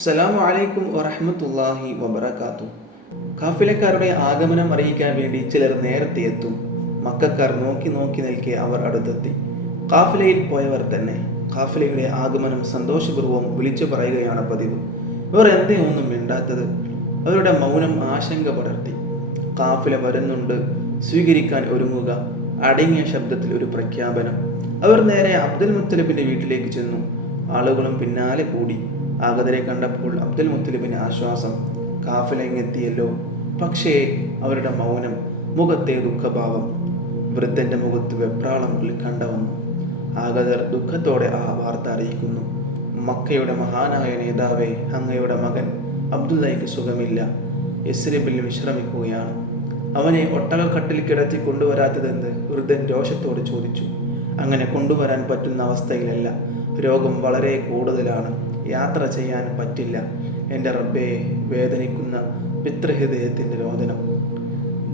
അസ്സലാമു അലൈക്കും വറഹ്മത്തുള്ളാഹി വബറകാതുഹു. കാഫിലക്കാരുടെ ആഗമനം അറിയിക്കാൻ വേണ്ടി ചിലർ നേരത്തെ എത്തും. മക്കക്കാർ നോക്കി നോക്കി നിൽക്കെ അവർ അടുത്തെത്തി. കാഫിലയിൽ പോയവർ തന്നെ കാഫിലയുടെ ആഗമനം സന്തോഷപൂർവ്വം വിളിച്ചു പറയുകയാണ് പതിവ്. ഇവർ എന്തേ ഒന്നും മിണ്ടാത്തത്? അവരുടെ മൗനം ആശങ്ക പടർത്തി. കാഫില വരുന്നുണ്ട്, സ്വീകരിക്കാൻ ഒരുങ്ങുക. അടങ്ങിയ ശബ്ദത്തിൽ ഒരു പ്രഖ്യാപനം. അവർ നേരെ അബ്ദുൽ മുത്തലിബിന്റെ വീട്ടിലേക്ക് ചെന്നു. ആളുകളും പിന്നാലെ കൂടി. ആഗതരെ കണ്ടപ്പോൾ അബ്ദുൽ മുത്തലിബിന് ആശ്വാസം. കാഫില ഇങ്ങെത്തിയല്ലോ. പക്ഷേ അവരുടെ മൗനം, മുഖത്തെ ദുഃഖഭാവം. വൃദ്ധന്റെ മുഖത്ത് വെപ്രാളം ഉത്കണ്ഠ വന്നു. ആഗതർ ദുഃഖത്തോടെ ആ വാർത്ത അറിയിക്കുന്നു. മക്കയുടെ മഹാനായ നേതാവേ, അങ്ങയുടെ മകൻ അബ്ദുള്ളയ്ക്ക് സുഖമില്ല. യസ്രിബിൽ വിശ്രമിക്കുകയാണ്. അവനെ ഒട്ടകക്കട്ടിൽ കിടത്തി കൊണ്ടുവരാത്തതെന്ന് വൃദ്ധൻ രോഷത്തോട് ചോദിച്ചു. അങ്ങനെ കൊണ്ടുവരാൻ പറ്റുന്ന അവസ്ഥയിലല്ല. രോഗം വളരെ കൂടുതലാണ്. യാത്ര ചെയ്യാൻ പറ്റില്ല. എൻ്റെ റബ്ബേ, വേദനിക്കുന്ന പിതൃഹൃദയത്തിൻ്റെ രോദനം.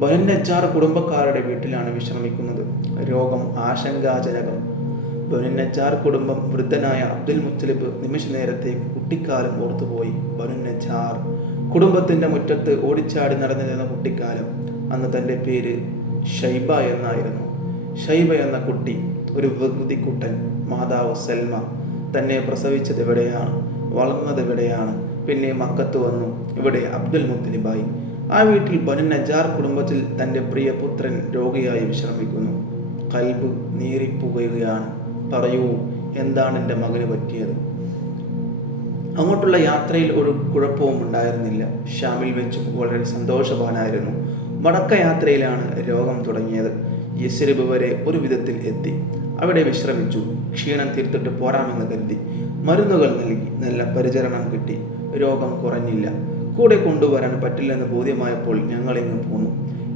ബനു നജ്ജാർ കുടുംബക്കാരുടെ വീട്ടിലാണ് വിശ്രമിക്കുന്നത്. രോഗം ആശങ്കാജനകം. ബനു നജ്ജാർ കുടുംബം. വൃദ്ധനായ അബ്ദുൽ മുത്തലിബ് നിമിഷ നേരത്തേക്ക് കുട്ടിക്കാലം ഓർത്തുപോയി. ബനു നജ്ജാർ കുടുംബത്തിൻ്റെ മുറ്റത്ത് ഓടിച്ചാടി നടന്നിരുന്ന കുട്ടിക്കാലം. അന്ന് തൻ്റെ പേര് ഷൈബ എന്നായിരുന്നു. ഷൈബ എന്ന കുട്ടി ഒരു വികൃതിക്കുട്ടൻ. മാതാവ് സൽമ. തന്നെ പ്രസവിച്ചത് എവിടെയാണ്, വളർന്നത് എവിടെയാണ്, പിന്നെ മക്കത്ത് വന്നു. ഇവിടെ അബ്ദുൽ മുത്തലിബായി. ആ വീട്ടിൽ ബനു നജ്ജാർ കുടുംബത്തിൽ തൻ്റെ പ്രിയ പുത്രൻ രോഗിയായി വിശ്രമിക്കുന്നു. കൽബ് നീറിപ്പുകയാണ്. പറയൂ, എന്താണ് എൻ്റെ മകന് പറ്റിയത്? അങ്ങോട്ടുള്ള യാത്രയിൽ ഒരു കുഴപ്പവും ഉണ്ടായിരുന്നില്ല. ഷാമിൽ വെച്ച് വളരെ സന്തോഷവാനായിരുന്നു. വടക്ക യാത്രയിലാണ് രോഗം തുടങ്ങിയത്. യസ്രിബ് വരെ ഒരു വിധത്തിൽ എത്തി. അവിടെ വിശ്രമിച്ചു. ക്ഷീണം തീർത്തിട്ട് പോരാമെന്ന് കരുതി. മരുന്നുകൾ നൽകി. നല്ല പരിചരണം കിട്ടി. രോഗം കുറഞ്ഞില്ല. കൂടെ കൊണ്ടുവരാൻ പറ്റില്ലെന്ന് ബോധ്യമായപ്പോൾ ഞങ്ങളിങ്ങ് പോന്നു.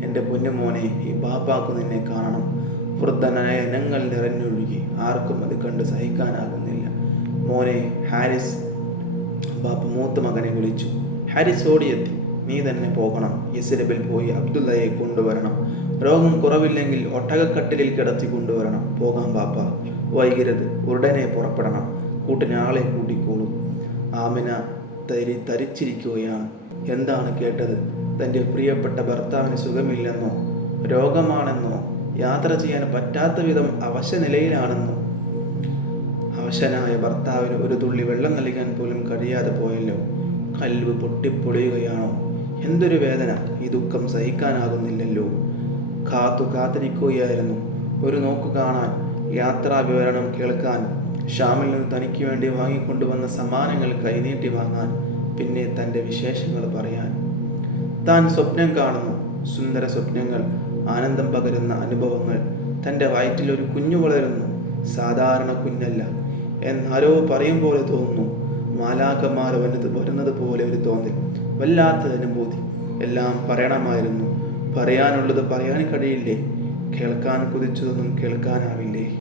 എൻ്റെ പൊന്നുമോനെ, ഈ ബാപ്പാക്ക് നിന്നെ കാണണം. വൃദ്ധനായ ഞങ്ങൾ നിറഞ്ഞൊഴുകി. ആർക്കും അത് കണ്ട് സഹിക്കാനാകുന്നില്ല. മോനെ ഹാരിസ്. ബാപ്പ മൂത്ത മകനെ വിളിച്ചു. ഹാരിസ് ഓടിയെത്തി. നീ തന്നെ പോകണം. യസ്രിബിൽ പോയി അബ്ദുള്ളയെ കൊണ്ടുവരണം. രോഗം കുറവില്ലെങ്കിൽ ഒട്ടകക്കട്ടിലിൽ കിടത്തി കൊണ്ടുവരണം. പോകാം ബാപ്പ, വൈകരുത്. ഉടനെ പുറപ്പെടണം. കൂട്ടിന് ആളെ കൂട്ടിക്കോളൂ. ആമിന തരിച്ചിരിക്കുകയാണ്. എന്താണ് കേട്ടത്? തൻ്റെ പ്രിയപ്പെട്ട ഭർത്താവിന് സുഖമില്ലെന്നോ, രോഗമാണെന്നോ, യാത്ര ചെയ്യാൻ പറ്റാത്ത വിധം അവശനിലയിലാണെന്നോ? അവശനായ ഭർത്താവിന് ഒരു തുള്ളി വെള്ളം നൽകാൻ പോലും കഴിയാതെ പോയല്ലോ. കൽബ് പൊട്ടിപ്പൊളിയുകയാണോ? എന്തൊരു വേദന! ഈ ദുഃഖം സഹിക്കാനാകുന്നില്ലല്ലോ. കാത്തിരിക്കുകയായിരുന്നു. ഒരു നോക്കു കാണാൻ, യാത്രാ വിവരണം കേൾക്കാൻ, ഷാമിൽ നിന്ന് തനിക്ക് വേണ്ടി വാങ്ങിക്കൊണ്ടുവന്ന സമ്മാനങ്ങൾ കൈനീട്ടി വാങ്ങാൻ, പിന്നെ തൻ്റെ വിശേഷങ്ങൾ പറയാൻ. താൻ സ്വപ്നം കാണുന്നു. സുന്ദര സ്വപ്നങ്ങൾ, ആനന്ദം പകരുന്ന അനുഭവങ്ങൾ. തൻ്റെ വയറ്റിൽ ഒരു കുഞ്ഞു വളരുന്നു. സാധാരണ കുഞ്ഞല്ല എന്നാരോ പറയും പോലെ തോന്നുന്നു. മാലാഖമാർ വരുന്നത് പോലെ ഒരു തോന്നൽ. വല്ലാത്ത അനുഭൂതി. എല്ലാം പറയണമായിരുന്നു. പറയാനുള്ളത് പറയാൻ കഴിയില്ലേ? കേൾക്കാൻ കുതിച്ചതൊന്നും കേൾക്കാനാവില്ലേ?